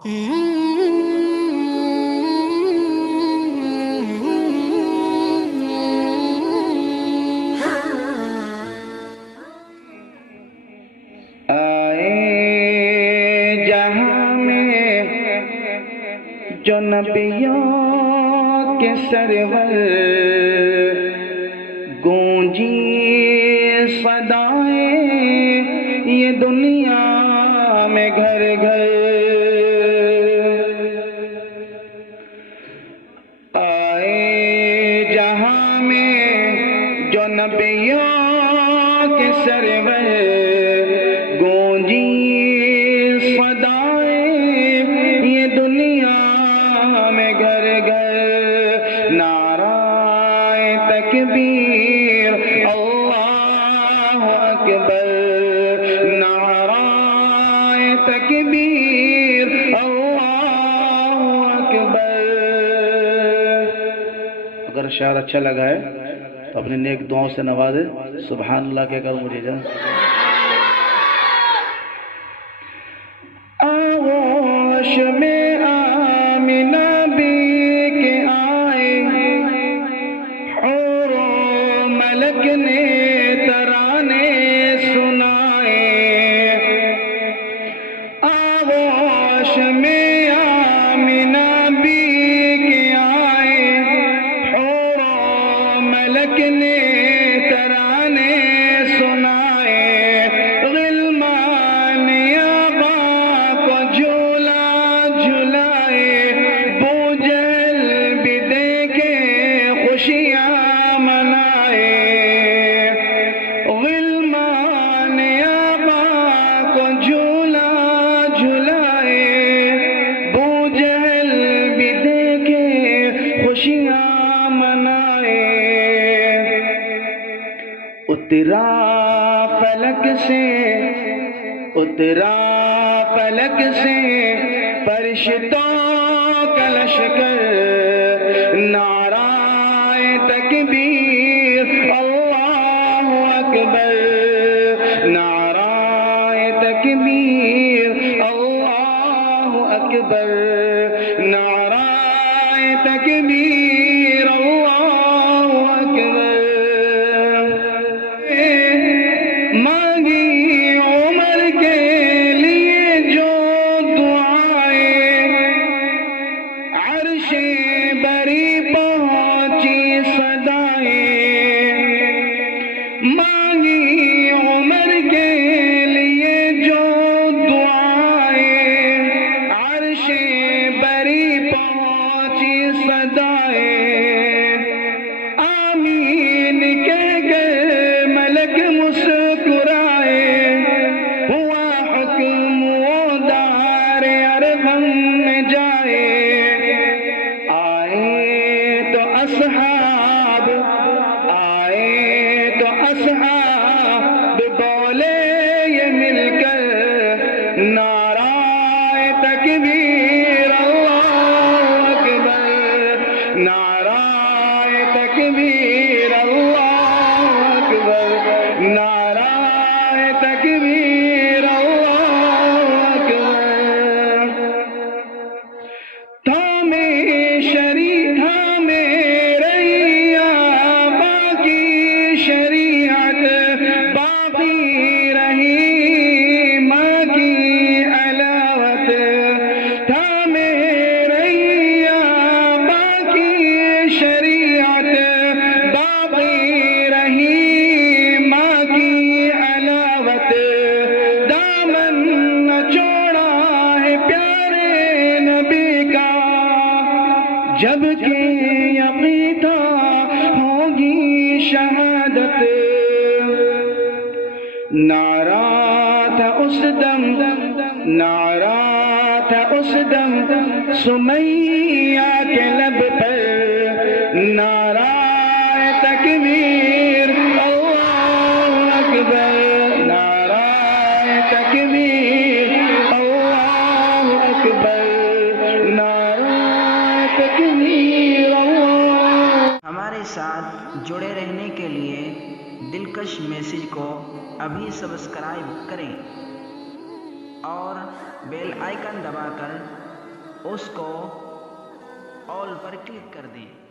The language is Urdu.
جو نبیوں کے سرور گونجی صدائیں یہ دنیا میں گھر گھر، آئے جہاں میں جو نبیوں کے سرور گونجی صدائیں یہ دنیا میں گھر گھر، نعرہ تکبیر اللہ اکبر، نعرہ تکبیر اللہ اکبر۔ اگر اشعار اچھا لگا ہے تو اپنے نیک دعاؤں سے نوازے، سبحان اللہ کہہ کر مجھے جان۔ آغوش میں آمنہ بھی کے آئے، حور و ملک نے ترانے سنائے، آغوش میں آمنہ بھی کے آئے، حور و ملک نے ترانے سنائے، غلمان آقا کو جھولا جھلائے، بو جہل بھی دیکھے خوشیاں منائے، غلمان آقا کو جھولا جھلائے، بو جہل بھی دیکھے خوشیاں منائے، اترا فلک سے اترا فلک سے فرشتوں کا لشکر، نعرہ تکبیر اللہ اکبر، نعرہ تکبیر اللہ اکبر، نعرہ تکبیر اللہ اکبر۔ مانگی عمر کے لیے جو دعائیں، عرش بری پہنچی صدائیں، مانگی عمر کے لیے جو دعائیں، عرش بری پہنچی صدائیں، آمین کہہ کر ملک مسکرائے، ہوا حکم وہ دار ارقم میں جائے، آئے تو اصحاب بولے یہ مل کر، نعرہ تکبیر اللہ اکبر، نعرہ تکبیر اللہ اکبر، نعرہ تکبیر اللہ اکبر۔ تھامے رہی باقی شریعت، باقی رہی ماں کی علاوت، تھامے رہی باقی شریعت، باقی رہی ماں کی علاوت، دامن نہ چھوڑا ہے پیارے نبی کا، جب کہ یقین تھا ہوگی شہادت، نعرہ تھا اس دم، نعرہ تھا اس دم سمیہ کے لب پر، نعرہ تکبیر اللہ اکبر، نعرہ تکبیر اللہ اکبر، نعرہ تکبیر اللہ۔ ہمارے ساتھ جڑے رہنے کے لیے دلکش میسج کو ابھی سبسکرائب کریں اور بیل آئیکن دبا کر اس کو آل پر کلک کر دیں۔